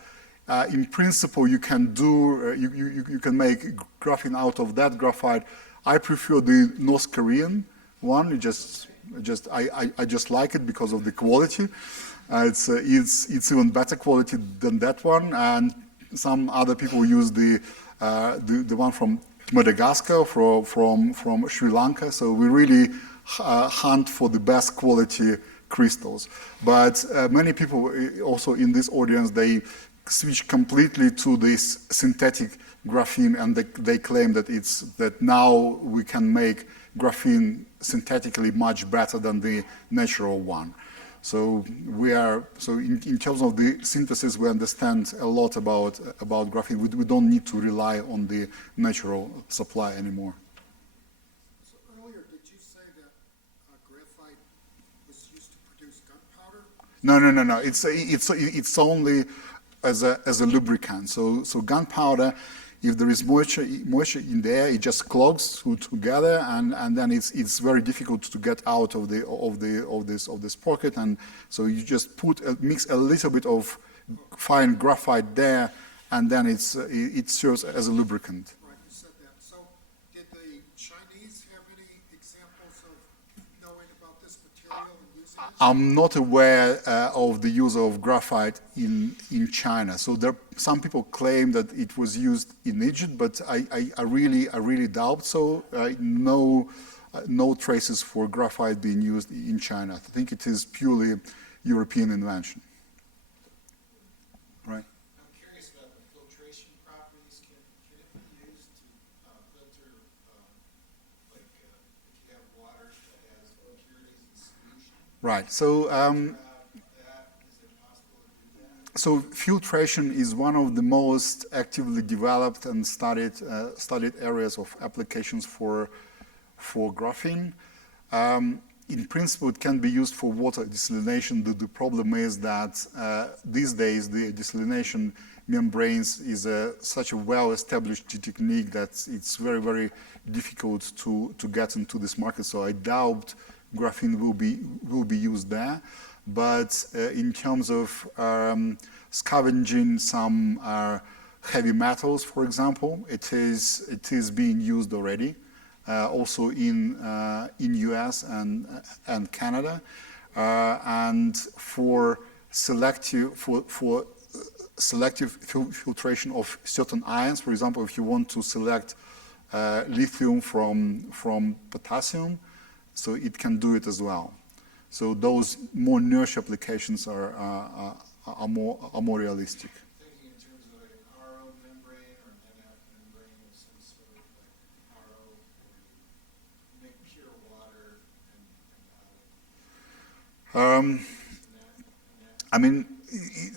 In principle, you can you can make graphene out of that graphite. I prefer the North Korean one. I just like it because of the quality. It's even better quality than that one. And some other people use the one from Madagascar, from Sri Lanka. So we really hunt for the best quality crystals. But many people also in this audience, they switch completely to this synthetic graphene, and they claim that now we can make graphene synthetically much better than the natural one. So in terms of the synthesis, we understand a lot about graphene. We don't need to rely on the natural supply anymore. So earlier, did you say that graphite was used to produce gunpowder? No. It's only as a lubricant. So gunpowder if there is moisture in the air, it just clogs together, and then it's very difficult to get out of this pocket. And so you just mix a little bit of fine graphite there, and then it serves as a lubricant. Right, you said that. So did the Chinese have any examples of knowing about this material and using it? I'm not aware of the use of graphite in China. So some people claim that it was used in Egypt, but I really doubt so. No traces for graphite being used in China. I think it is purely European invention. Right. I'm curious about the filtration properties. Can it be used to filter, like if you have water that has impurities in solution? Right. So. So filtration is one of the most actively developed and studied areas of applications for graphene. In principle, it can be used for water desalination. The problem is that these days the desalination membranes is such a well-established technique that it's very, very difficult to get into this market. So I doubt graphene will be used there. But in terms of scavenging some heavy metals, for example, it is being used already. Also in US and Canada, and for selective filtration of certain ions. For example, if you want to select lithium from potassium, so it can do it as well. So those more niche applications are more realistic. Thinking in terms of like an RO membrane or an NF membrane or some sort of like RO, where you make pure water and I mean,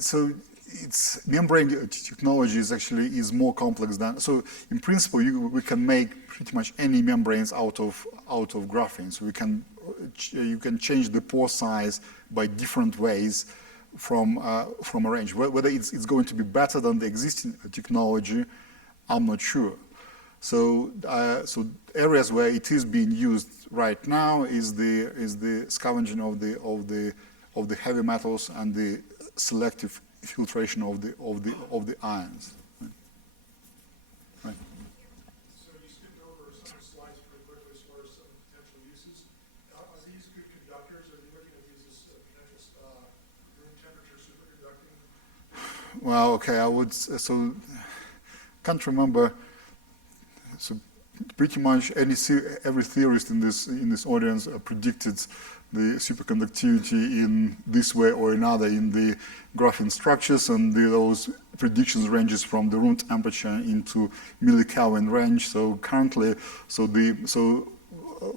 so it's membrane technology is more complex than, so in principle we can make pretty much any membranes out of graphene. So you can change the pore size by different ways from a range. Whether it's going to be better than the existing technology, I'm not sure. So areas where it is being used right now is the scavenging of the heavy metals and the selective filtration of the ions. Right. So you skipped over some slides pretty quickly as far as some potential uses. Are these good conductors? Are you looking at these as potential room temperature superconducting? Well, okay, I would, so can't remember. So pretty much every theorist in this audience predicted the superconductivity in this way or another in the graphene structures, and those predictions ranges from the room temperature into millikelvin range. So currently,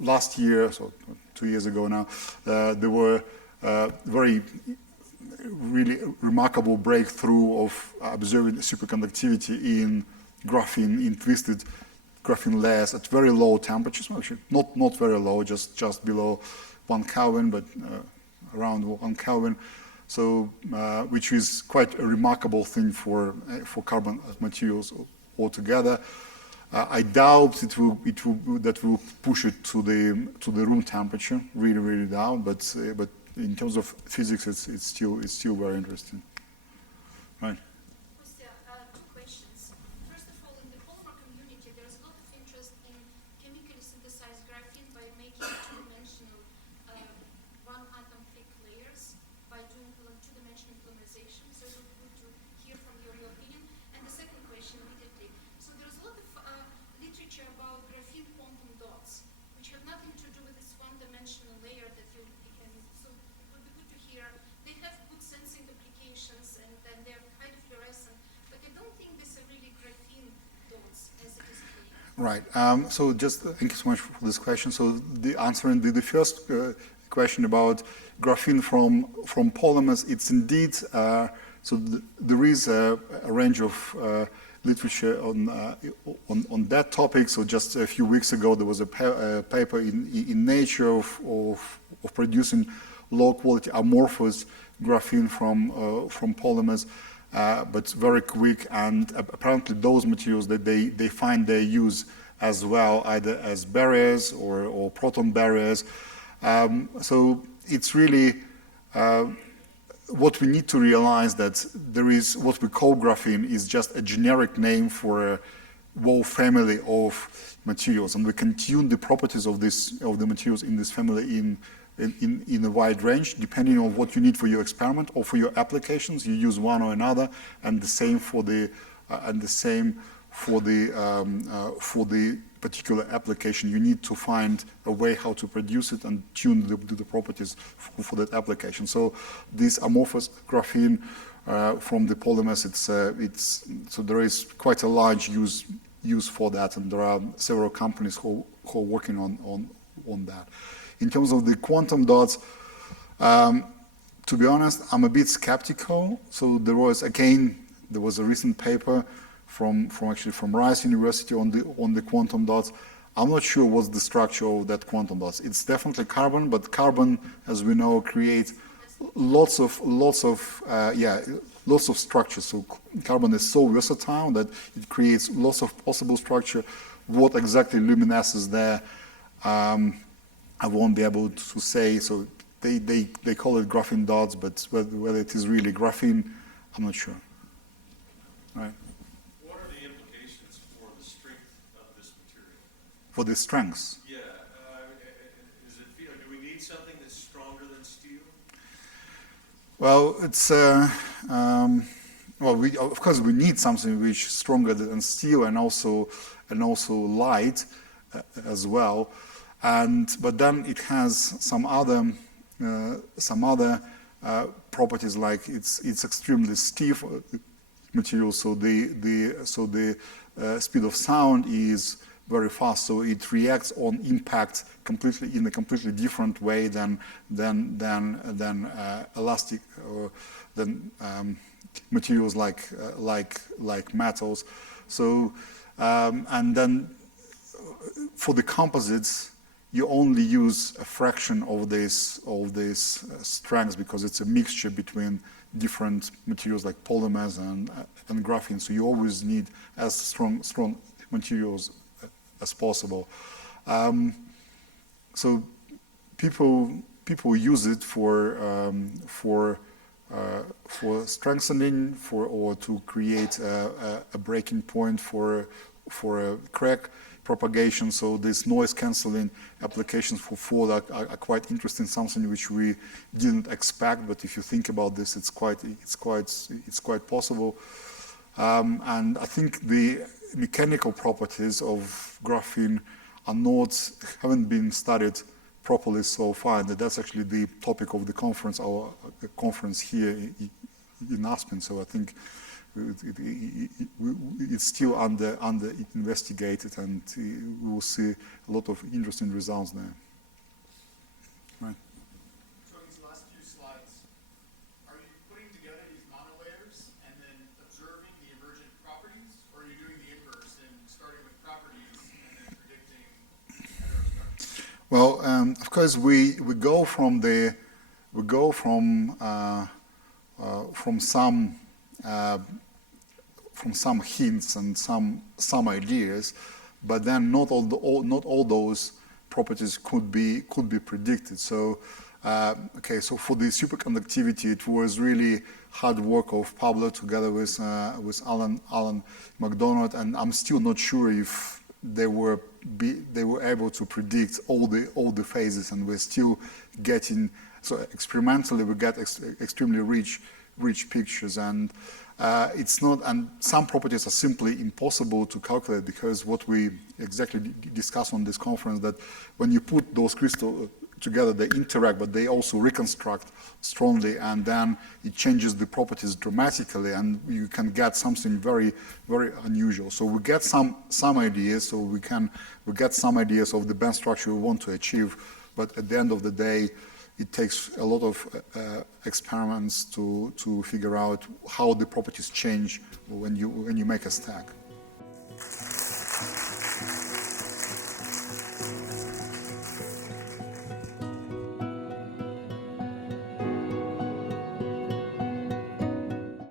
last year, so 2 years ago now, there were very really remarkable breakthrough of observing superconductivity in graphene, in twisted graphene layers at very low temperatures. Well, actually, not very low, just below 1 Kelvin, but around 1 Kelvin. So, which is quite a remarkable thing for carbon materials altogether. I doubt that will push it to the room temperature. Really doubt. But in terms of physics, it's still very interesting. Right. Kostya, two questions. First of all, in the polymer community, there's a lot of interest in chemically synthesized graphene by making two-dimensional one-atom thick layers by doing two-dimensional polymerization. So it would be good to hear from your opinion. And the second question immediately. So there's a lot of literature about graphene quantum dots, which have nothing to do with this one-dimensional layer that you can. So it would be good to hear. They have good sensing applications, and then they're kind of fluorescent, but I don't think these are really graphene dots as it is claimed. Right. So just thank you so much for this question. So the answering the first question about graphene from polymers, it's indeed there is a range of literature on that topic. So just a few weeks ago, there was a paper in Nature of producing low quality amorphous graphene from polymers. but very quick, and apparently those materials that they find their use as well, either as barriers or proton barriers. So it's really what we need to realize that there is what we call graphene is just a generic name for a whole family of materials, and we can tune the properties of the materials in this family in a wide range, depending on what you need for your experiment or for your applications. You use one or another, and the same for the particular application. You need to find a way how to produce it and tune the properties for that application. So this amorphous graphene from the polymers, so there is quite a large use for that, and there are several companies who are working on that. In terms of the quantum dots, to be honest, I'm a bit skeptical. So there was a recent paper from Rice University on the quantum dots. I'm not sure what's the structure of that quantum dots. It's definitely carbon, but carbon, as we know, creates lots of structures. So carbon is so versatile that it creates lots of possible structure. What exactly luminesces there, I won't be able to say. So they call it graphene dots, but whether it is really graphene, I'm not sure. Right. What are the implications for the strength of this material? For the strengths? Yeah. Do we need something that's stronger than steel? Well, it's of course we need something which is stronger than steel and also light as well. But then it has some other properties, like it's extremely stiff material. So the speed of sound is very fast. So it reacts on impact in a completely different way than elastic or than materials like metals. So and then for the composites, you only use a fraction of this strengths, because it's a mixture between different materials like polymers and graphene. So you always need as strong materials as possible. So people use it for strengthening, or to create a breaking point for a crack propagation. So these noise cancelling applications for Ford are quite interesting, something which we didn't expect, but if you think about this, it's quite possible. And I think the mechanical properties of graphene haven't been studied properly so far, and that's actually the topic of the conference, our conference here in Aspen. So I think it's still under investigated, and we will see a lot of interesting results there. Right. So these last few slides, are you putting together these monolayers and then observing the emergent properties, or are you doing the inverse and starting with properties and then predicting heterostructure? Well, of course, we go from some hints and some ideas, but then not all those properties could be predicted. So so for the superconductivity, it was really hard work of Pablo together with Alan McDonald, and I'm still not sure if they were able to predict all the phases, and we're still getting, so experimentally we get extremely rich pictures, and it's not, and some properties are simply impossible to calculate, because what we exactly discussed on this conference, that when you put those crystals together, they interact, but they also reconstruct strongly, and then it changes the properties dramatically, and you can get something very, very unusual. So we get some ideas, so we get some ideas of the band structure we want to achieve, but at the end of the day, it takes a lot of experiments to figure out how the properties change when you make a stack.